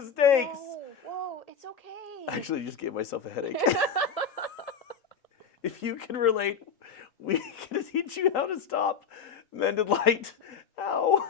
mistakes. Whoa, it's okay. I actually just gave myself a headache. If you can relate, we can teach you how to stop Mended Light. Ow.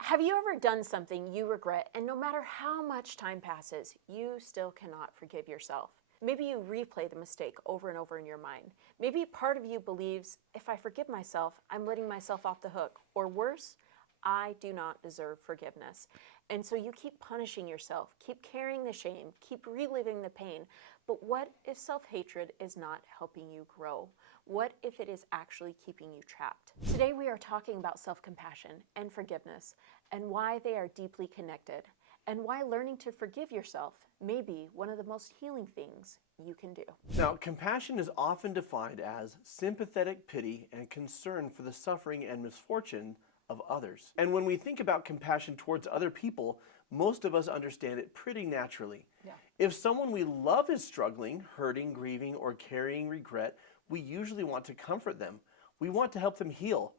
Have you ever done something you regret, and no matter how much time passes, you still cannot forgive yourself? Maybe you replay the mistake over and over in your mind. Maybe part of you believes, if I forgive myself, I'm letting myself off the hook. Or worse, I do not deserve forgiveness. And so you keep punishing yourself, keep carrying the shame, keep reliving the pain. But what if self-hatred is not helping you grow? What if it is actually keeping you trapped? Today we are talking about self-compassion and forgiveness and why they are deeply connected, and why learning to forgive yourself may be one of the most healing things you can do. Now, compassion is often defined as sympathetic pity and concern for the suffering and misfortune of others. And when we think about compassion towards other people, most of us understand it pretty naturally. Yeah. If someone we love is struggling, hurting, grieving, or carrying regret, we usually want to comfort them. We want to help them heal.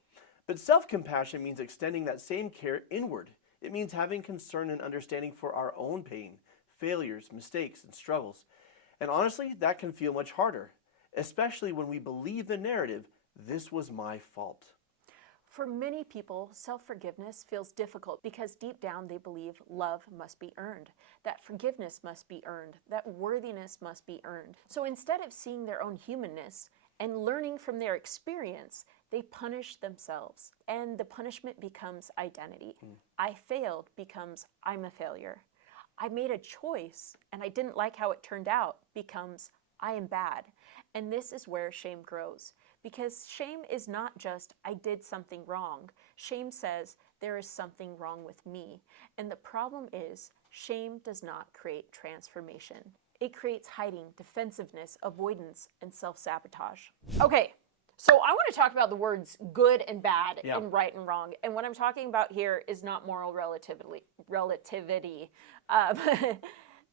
But self-compassion means extending that same care inward. It means having concern and understanding for our own pain, failures, mistakes, and struggles. And honestly, that can feel much harder, especially when we believe the narrative, this was my fault. For many people, self-forgiveness feels difficult because deep down they believe love must be earned, that forgiveness must be earned, that worthiness must be earned. So instead of seeing their own humanness and learning from their experience, they punish themselves, and the punishment becomes identity. I failed becomes I'm a failure. I made a choice and I didn't like how it turned out becomes I am bad. And this is where shame grows. Because shame is not just, I did something wrong. Shame says, there is something wrong with me. And the problem is, shame does not create transformation. It creates hiding, defensiveness, avoidance, and self-sabotage. Okay, so I want to talk about the words good and bad and right and wrong. And what I'm talking about here is not moral relativity.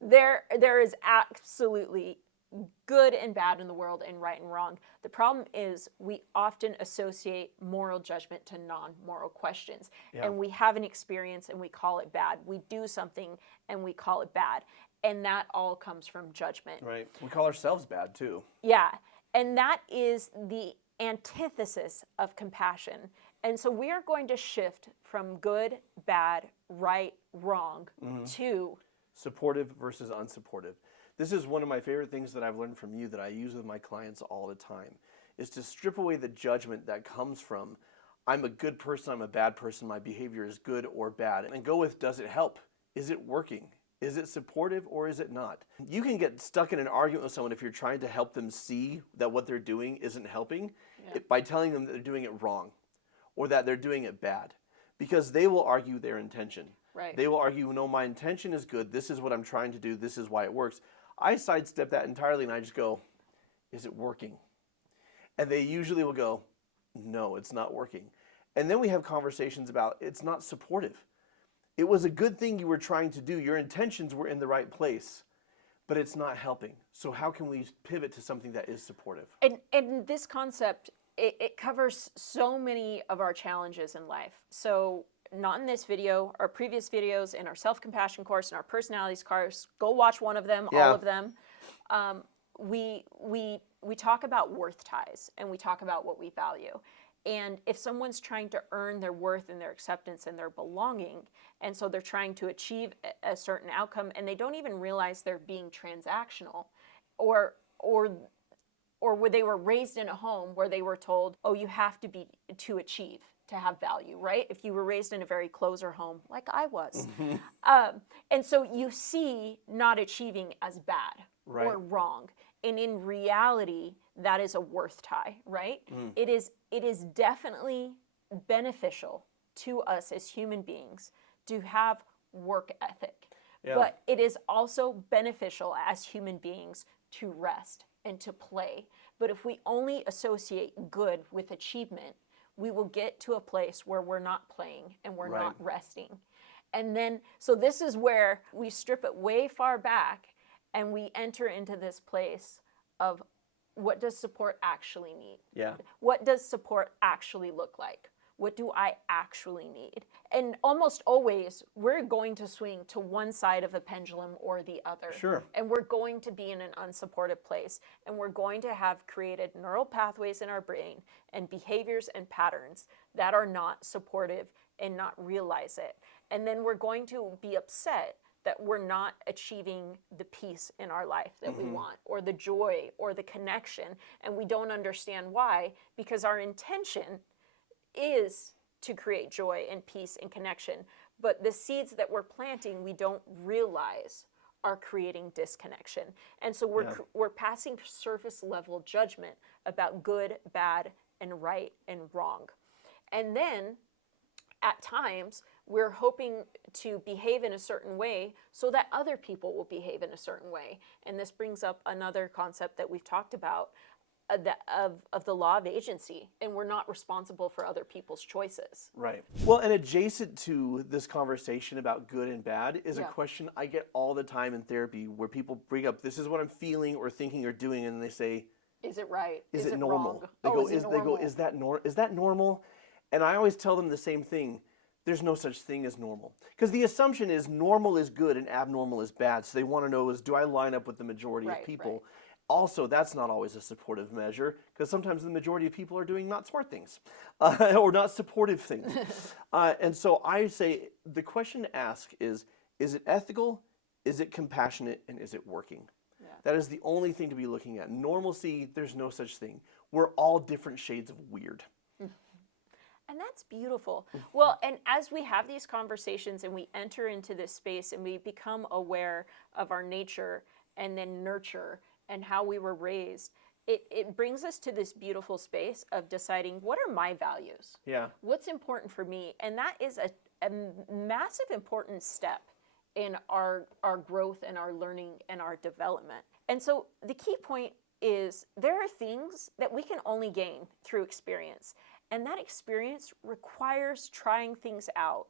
There is absolutely good and bad in the world and right and wrong. The problem is we often associate moral judgment to non-moral questions. And we have an experience and we call it bad. We do something and we call it bad. And that all comes from judgment. Right. We call ourselves bad too. Yeah. And that is the antithesis of compassion. And so we are going to shift from good, bad, right, wrong to supportive versus unsupportive. This is one of my favorite things that I've learned from you that I use with my clients all the time, is to strip away the judgment that comes from I'm a good person, I'm a bad person, my behavior is good or bad, and go with does it help? Is it working? Is it supportive or is it not? You can get stuck in an argument with someone if you're trying to help them see that what they're doing isn't helping by telling them that they're doing it wrong or that they're doing it bad, because they will argue their intention. Right. They will argue, no, my intention is good. This is what I'm trying to do. This is why it works. I sidestep that entirely and I just go, is it working? And they usually will go, no, it's not working. And then we have conversations about it's not supportive. It was a good thing you were trying to do. Your intentions were in the right place, but it's not helping. So how can we pivot to something that is supportive? And this concept, it covers so many of our challenges in life. So not in this video, our previous videos, in our self-compassion course, in our personalities course, go watch one of them, all of them. We talk about worth ties and we talk about what we value. And if someone's trying to earn their worth and their acceptance and their belonging, and so they're trying to achieve a certain outcome and they don't even realize they're being transactional, or where they were raised in a home where they were told, oh, you have to achieve to have value, right? If you were raised in a very closer home, like I was. And so you see not achieving as bad or wrong. And in reality, that is a worth tie, right? It is definitely beneficial to us as human beings to have work ethic. But it is also beneficial as human beings to rest and to play. But if we only associate good with achievement, we will get to a place where we're not playing and we're not resting. And then, so this is where we strip it way far back and we enter into this place of what does support actually need? Yeah. What does support actually look like? What do I actually need? And almost always, we're going to swing to one side of a pendulum or the other. Sure. And we're going to be in an unsupportive place. And we're going to have created neural pathways in our brain and behaviors and patterns that are not supportive and not realize it. And then we're going to be upset that we're not achieving the peace in our life that we want, or the joy, or the connection. And we don't understand why, because our intention is to create joy and peace and connection, but the seeds that we're planting we don't realize are creating disconnection. And so we're passing surface level judgment about good, bad, and right and wrong. And then at times we're hoping to behave in a certain way so that other people will behave in a certain way. And this brings up another concept that we've talked about, of the law of agency, and we're not responsible for other people's choices. Right. Well, and adjacent to this conversation about good and bad is a question I get all the time in therapy, where people bring up, this is what I'm feeling or thinking or doing, and they say, is it right? Is it normal? Wrong? Is that normal? And I always tell them the same thing. There's no such thing as normal. Because the assumption is normal is good and abnormal is bad. So they want to know is, do I line up with the majority of people? Right. Also, that's not always a supportive measure, because sometimes the majority of people are doing not smart things or not supportive things. And so I say the question to ask is it ethical, is it compassionate, and is it working? Yeah. That is the only thing to be looking at. Normalcy, there's no such thing. We're all different shades of weird. And that's beautiful. Well, and as we have these conversations and we enter into this space and we become aware of our nature and then nurture and how we were raised, it brings us to this beautiful space of deciding, what are my values? Yeah. What's important for me? And that is a massive important step in our growth and our learning and our development. And so the key point is, there are things that we can only gain through experience. And that experience requires trying things out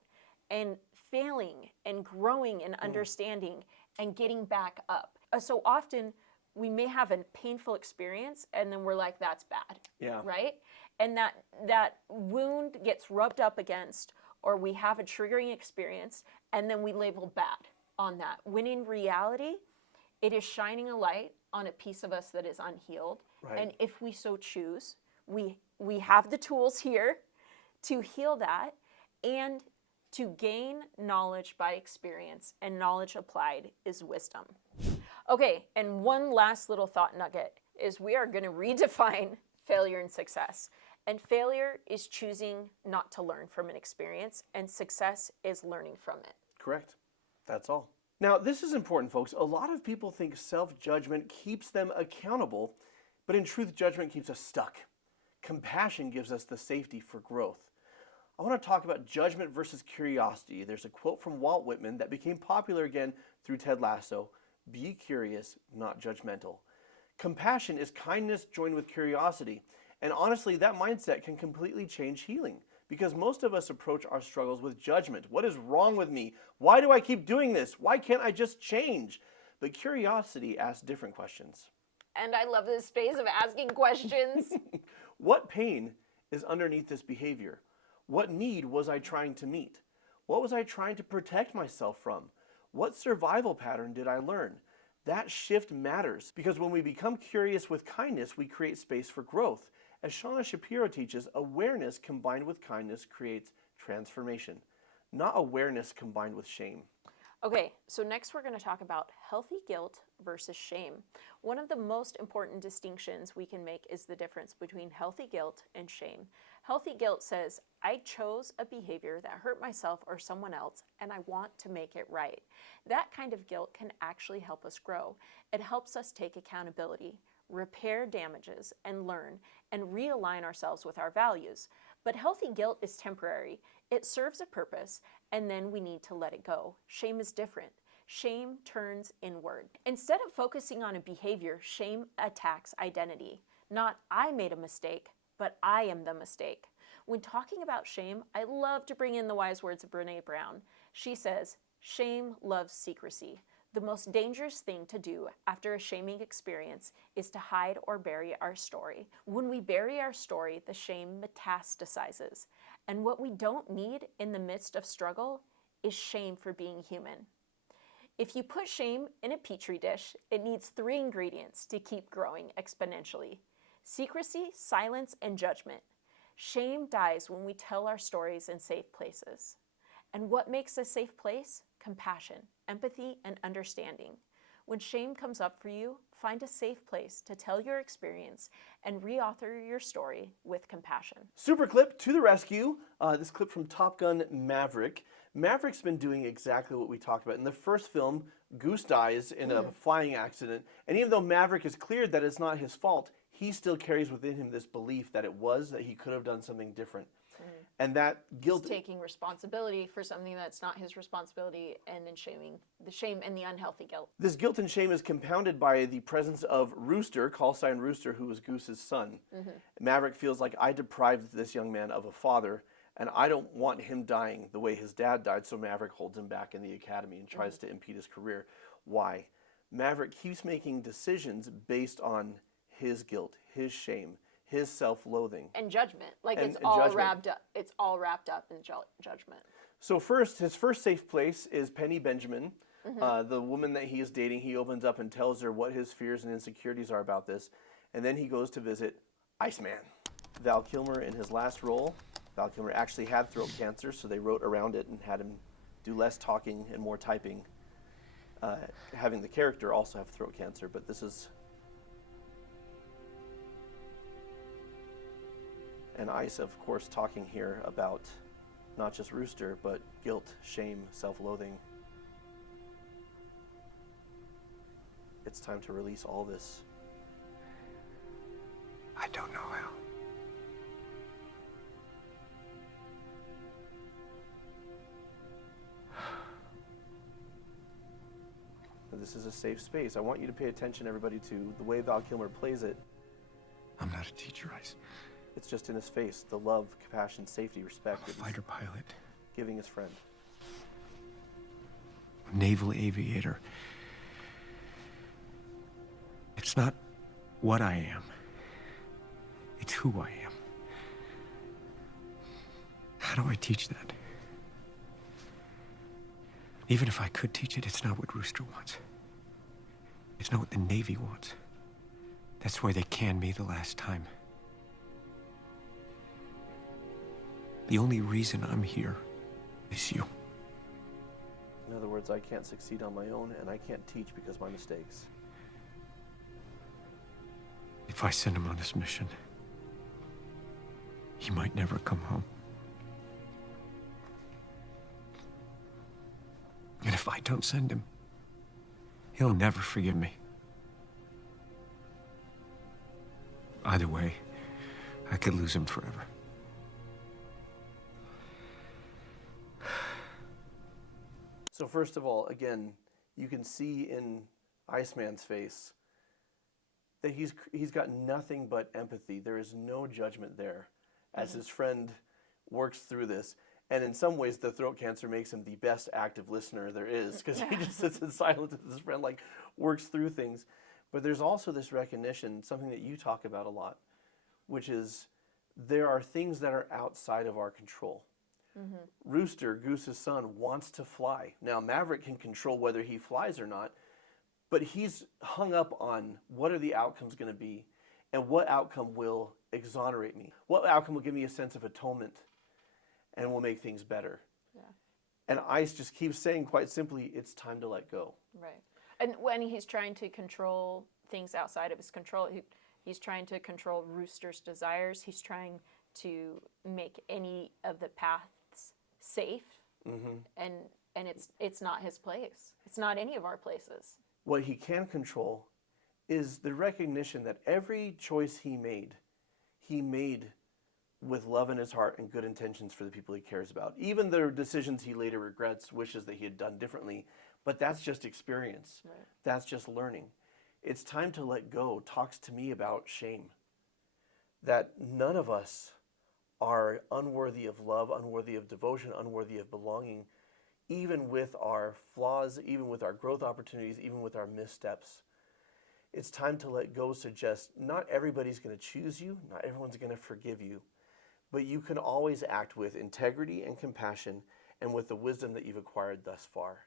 and failing and growing and understanding and getting back up. So often we may have a painful experience and then we're like, that's bad. Yeah. Right? And that wound gets rubbed up against, or we have a triggering experience and then we label bad on that. When in reality, it is shining a light on a piece of us that is unhealed. Right. And if we so choose, we have the tools here to heal that and to gain knowledge by experience, and knowledge applied is wisdom. Okay, and one last little thought nugget is, we are going to redefine failure and success. And failure is choosing not to learn from an experience, and success is learning from it. Correct. That's all. Now, this is important, folks. A lot of people think self-judgment keeps them accountable, but in truth, judgment keeps us stuck. Compassion gives us the safety for growth. I want to talk about judgment versus curiosity. There's a quote from Walt Whitman that became popular again through Ted Lasso: be curious, not judgmental. Compassion is kindness joined with curiosity. And honestly, that mindset can completely change healing, because most of us approach our struggles with judgment. What is wrong with me? Why do I keep doing this? Why can't I just change? But curiosity asks different questions. And I love this space of asking questions. What pain is underneath this behavior? What need was I trying to meet? What was I trying to protect myself from? What survival pattern did I learn? That shift matters, because when we become curious with kindness, we create space for growth. As Shauna Shapiro teaches, awareness combined with kindness creates transformation, not awareness combined with shame. Okay, so next we're going to talk about healthy guilt versus shame. One of the most important distinctions we can make is the difference between healthy guilt and shame. Healthy guilt says, I chose a behavior that hurt myself or someone else, and I want to make it right. That kind of guilt can actually help us grow. It helps us take accountability, repair damages, and learn, and realign ourselves with our values. But healthy guilt is temporary. It serves a purpose, and then we need to let it go. Shame is different. Shame turns inward. Instead of focusing on a behavior, shame attacks identity. Not, I made a mistake, but I am the mistake. When talking about shame, I love to bring in the wise words of Brené Brown. She says, shame loves secrecy. The most dangerous thing to do after a shaming experience is to hide or bury our story. When we bury our story, the shame metastasizes. And what we don't need in the midst of struggle is shame for being human. If you put shame in a petri dish, it needs 3 ingredients to keep growing exponentially: secrecy, silence, and judgment. Shame dies when we tell our stories in safe places. And what makes a safe place? Compassion, empathy, and understanding. When shame comes up for you, find a safe place to tell your experience and reauthor your story with compassion. Super clip to the rescue. This clip from Top Gun Maverick. Maverick's been doing exactly what we talked about. In the first film, Goose dies in a flying accident. And even though Maverick is cleared that it's not his fault, he still carries within him this belief that it was, that he could have done something different. And that guilt... He's taking responsibility for something that's not his responsibility, and then the shame and the unhealthy guilt. This guilt and shame is compounded by the presence of Rooster, call sign Rooster, who was Goose's son. Maverick feels like, I deprived this young man of a father, and I don't want him dying the way his dad died, so Maverick holds him back in the academy and tries to impede his career. Why? Maverick keeps making decisions based on his guilt, his shame, his self-loathing. And judgment. Like, And it's all judgment. wrapped up. It's all wrapped up in judgment. So first, his first safe place is Penny Benjamin, the woman that he is dating. He opens up and tells her what his fears and insecurities are about this. And then he goes to visit Iceman. Val Kilmer in his last role. Val Kilmer actually had throat cancer, so they wrote around it and had him do less talking and more typing. Having the character also have throat cancer, but this is... And Ice, of course, talking here about not just Rooster, but guilt, shame, self-loathing. It's time to release all this. I don't know how. This is a safe space. I want you to pay attention, everybody, to the way Val Kilmer plays it. I'm not a teacher, Ice. It's just in his face, the love, compassion, safety, respect I'm a that he's fighter pilot. giving his friend. A naval aviator. It's not what I am. It's who I am. How do I teach that? Even if I could teach it, it's not what Rooster wants. It's not what the Navy wants. That's why they canned me the last time. The only reason I'm here is you. In other words, I can't succeed on my own, and I can't teach because of my mistakes. If I send him on this mission, he might never come home. And if I don't send him, he'll never forgive me. Either way, I could lose him forever. So first of all, again, you can see in Iceman's face that he's got nothing but empathy. There is no judgment there as his friend works through this. And in some ways, the throat cancer makes him the best active listener there is, because he just sits in silence as his friend like works through things. But there's also this recognition, something that you talk about a lot, which is there are things that are outside of our control. Rooster, Goose's son, wants to fly. Now, Maverick can control whether he flies or not, but he's hung up on what are the outcomes going to be and what outcome will exonerate me. What outcome will give me a sense of atonement and will make things better. Yeah. And Ice just keeps saying quite simply, it's time to let go. Right. And when he's trying to control things outside of his control, he's trying to control Rooster's desires. He's trying to make any of the paths safe, and it's not his place. It's not any of our places. What he can control is the recognition that every choice he made with love in his heart and good intentions for the people he cares about. Even the decisions he later regrets, wishes that he had done differently, but that's just experience. Right. That's just learning. It's time to let go. Talks to me about shame. That none of us are unworthy of love, unworthy of devotion, unworthy of belonging, even with our flaws, even with our growth opportunities, even with our missteps. It's time to let go, suggest not everybody's going to choose you, not everyone's going to forgive you, but you can always act with integrity and compassion and with the wisdom that you've acquired thus far.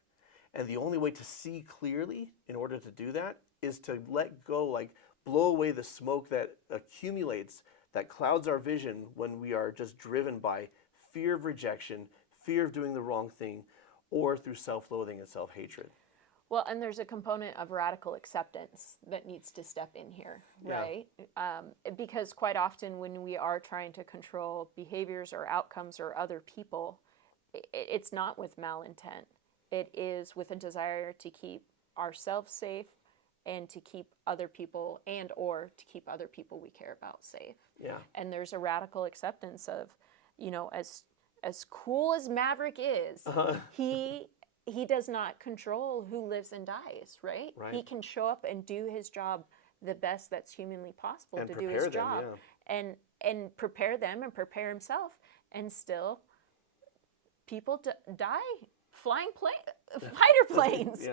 And the only way to see clearly in order to do that is to let go, like blow away the smoke that accumulates, that clouds our vision when we are just driven by fear of rejection, fear of doing the wrong thing, or through self-loathing and self-hatred. Well, and there's a component of radical acceptance that needs to step in here, right? Because quite often when we are trying to control behaviors or outcomes or other people, it's not with malintent. It is with a desire to keep ourselves safe and to keep other people and or to keep other people we care about safe. Yeah. And there's a radical acceptance of, you know, as cool as Maverick is, he does not control who lives and dies, right? He can show up and do his job the best that's humanly possible and to do his them, job, and prepare them and prepare himself, and still people die flying fighter planes.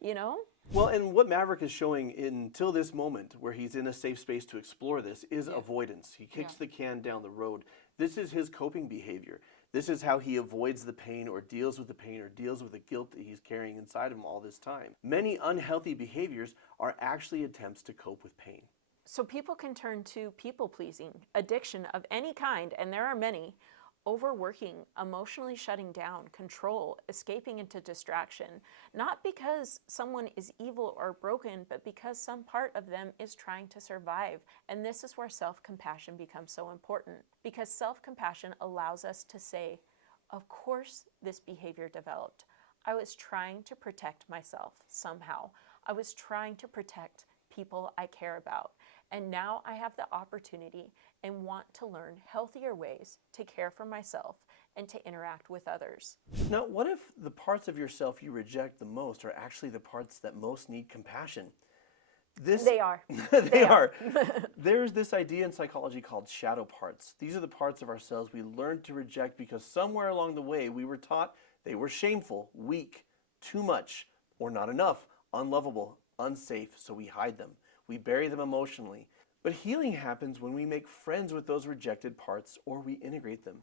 You know. Well, and what Maverick is showing until this moment, where he's in a safe space to explore this, is avoidance. He kicks the can down the road. This is his coping behavior. This is how he avoids the pain or deals with the pain or deals with the guilt that he's carrying inside of him all this time. Many unhealthy behaviors are actually attempts to cope with pain. So people can turn to people-pleasing, addiction of any kind, and there are many, overworking, emotionally shutting down, control, escaping into distraction, not because someone is evil or broken, but because some part of them is trying to survive. And this is where self-compassion becomes so important, because self-compassion allows us to say, of course this behavior developed. I was trying to protect myself somehow. I was trying to protect people I care about. And now I have the opportunity and want to learn healthier ways to care for myself and to interact with others. Now, what if the parts of yourself you reject the most are actually the parts that most need compassion? They are. They are. There's this idea in psychology called shadow parts. These are the parts of ourselves we learned to reject because somewhere along the way we were taught they were shameful, weak, too much, or not enough, unlovable, unsafe, so we hide them. We bury them emotionally. But healing happens when we make friends with those rejected parts or we integrate them.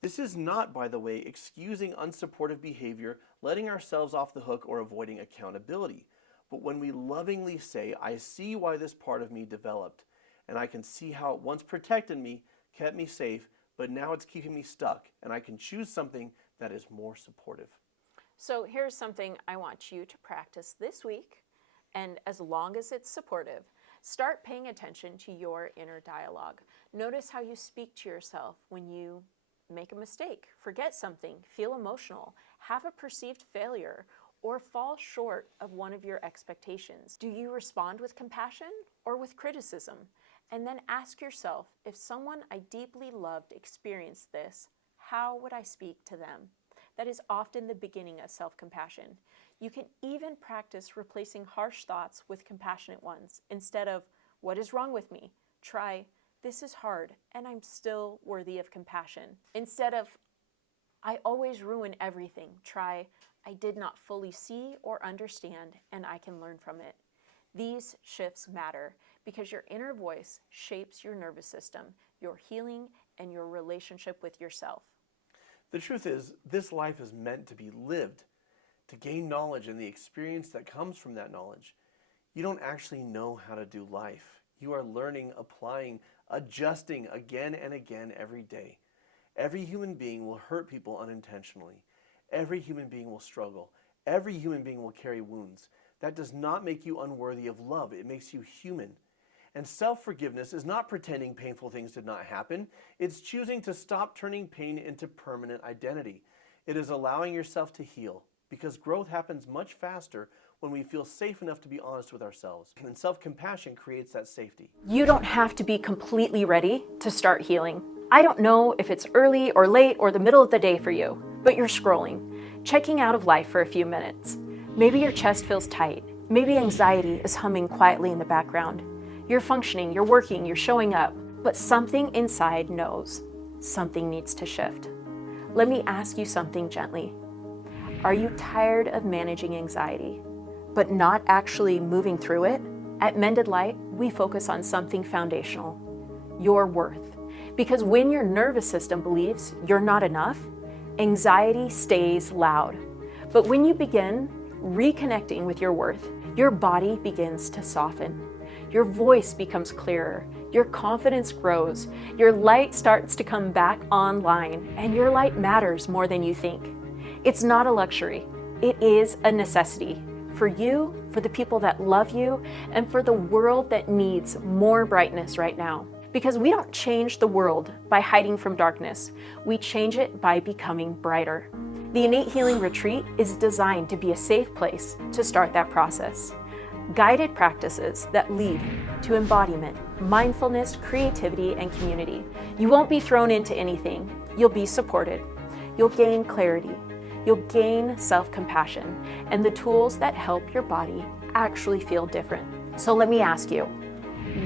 This is not, by the way, excusing unsupportive behavior, letting ourselves off the hook, or avoiding accountability. But when we lovingly say, I see why this part of me developed, and I can see how it once protected me, kept me safe, but now it's keeping me stuck, and I can choose something that is more supportive. So here's something I want you to practice this week, and as long as it's supportive, start paying attention to your inner dialogue. Notice how you speak to yourself when you make a mistake, forget something, feel emotional, have a perceived failure, or fall short of one of your expectations. Do you respond with compassion or with criticism? And then ask yourself, if someone I deeply loved experienced this, how would I speak to them? That is often the beginning of self-compassion. You can even practice replacing harsh thoughts with compassionate ones. Instead of, what is wrong with me? Try, this is hard and I'm still worthy of compassion. Instead of, I always ruin everything. Try, I did not fully see or understand and I can learn from it. These shifts matter because your inner voice shapes your nervous system, your healing, and your relationship with yourself. The truth is, this life is meant to be lived, to gain knowledge and the experience that comes from that knowledge. You don't actually know how to do life. You are learning, applying, adjusting again and again every day. Every human being will hurt people unintentionally. Every human being will struggle. Every human being will carry wounds. That does not make you unworthy of love. It makes you human. And self-forgiveness is not pretending painful things did not happen. It's choosing to stop turning pain into permanent identity. It is allowing yourself to heal, because growth happens much faster when we feel safe enough to be honest with ourselves. And self-compassion creates that safety. You don't have to be completely ready to start healing. I don't know if it's early or late or the middle of the day for you, but you're scrolling, checking out of life for a few minutes. Maybe your chest feels tight. Maybe anxiety is humming quietly in the background. You're functioning, you're working, you're showing up, but something inside knows something needs to shift. Let me ask you something gently. Are you tired of managing anxiety, but not actually moving through it? At Mended Light, we focus on something foundational, your worth. Because when your nervous system believes you're not enough, anxiety stays loud. But when you begin reconnecting with your worth, your body begins to soften. Your voice becomes clearer, your confidence grows, your light starts to come back online, and your light matters more than you think. It's not a luxury, it is a necessity for you, for the people that love you, and for the world that needs more brightness right now. Because we don't change the world by hiding from darkness, we change it by becoming brighter. The Innate Healing Retreat is designed to be a safe place to start that process. Guided practices that lead to embodiment, mindfulness, creativity, and community. You won't be thrown into anything. You'll be supported. You'll gain clarity. You'll gain self-compassion and the tools that help your body actually feel different. So let me ask you,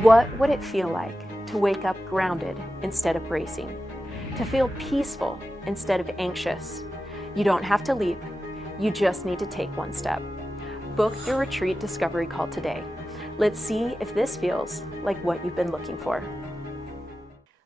what would it feel like to wake up grounded instead of bracing? To feel peaceful instead of anxious? You don't have to leap. You just need to take one step. Book your retreat discovery call today. Let's see if this feels like what you've been looking for.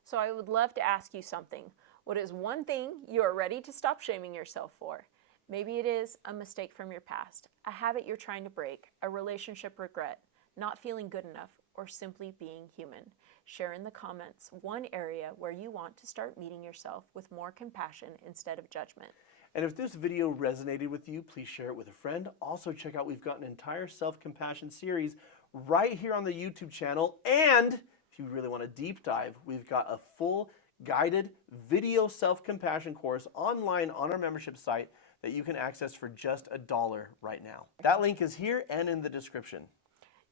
So I would love to ask you something. What is one thing you are ready to stop shaming yourself for? Maybe it is a mistake from your past, a habit you're trying to break, a relationship regret, not feeling good enough, or simply being human. Share in the comments one area where you want to start meeting yourself with more compassion instead of judgment. And if this video resonated with you, please share it with a friend. Also check out, we've got an entire self-compassion series right here on the YouTube channel. And if you really want a deep dive, we've got a full guided video self-compassion course online on our membership site that you can access for just $1 right now. That link is here and in the description.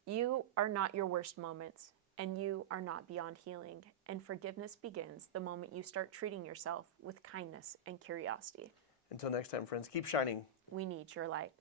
You are not your worst moments, and you are not beyond healing. And forgiveness begins the moment you start treating yourself with kindness and curiosity. Until next time, friends, keep shining. We need your light.